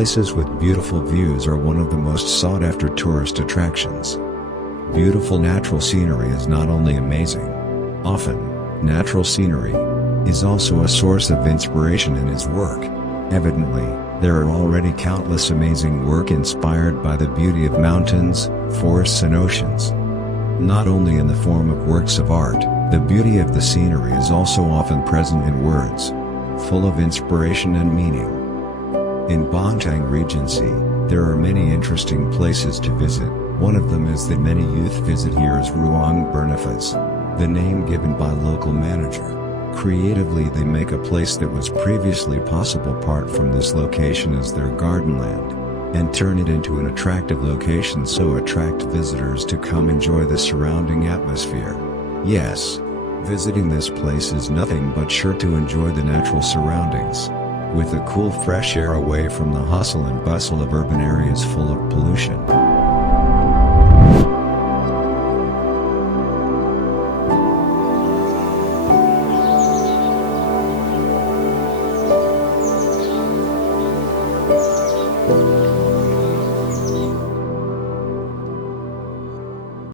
Places with beautiful views are one of the most sought-after tourist attractions. Beautiful natural scenery is not only amazing. Often, natural scenery is also a source of inspiration in his work. Evidently, there are already countless amazing work inspired by the beauty of mountains, forests and oceans. Not only in the form of works of art, the beauty of the scenery is also often present in words, full of inspiration and meaning. In Bantaeng Regency, there are many interesting places to visit. One of them is that many youth visit here is Ruang bernafas, the name given by local manager. Creatively they make a place that was previously possible apart from this location as their garden land, and turn it into an attractive location so attract visitors to come enjoy the surrounding atmosphere. Yes, visiting this place is nothing but sure to enjoy the natural surroundings, with the cool fresh air away from the hustle and bustle of urban areas full of pollution.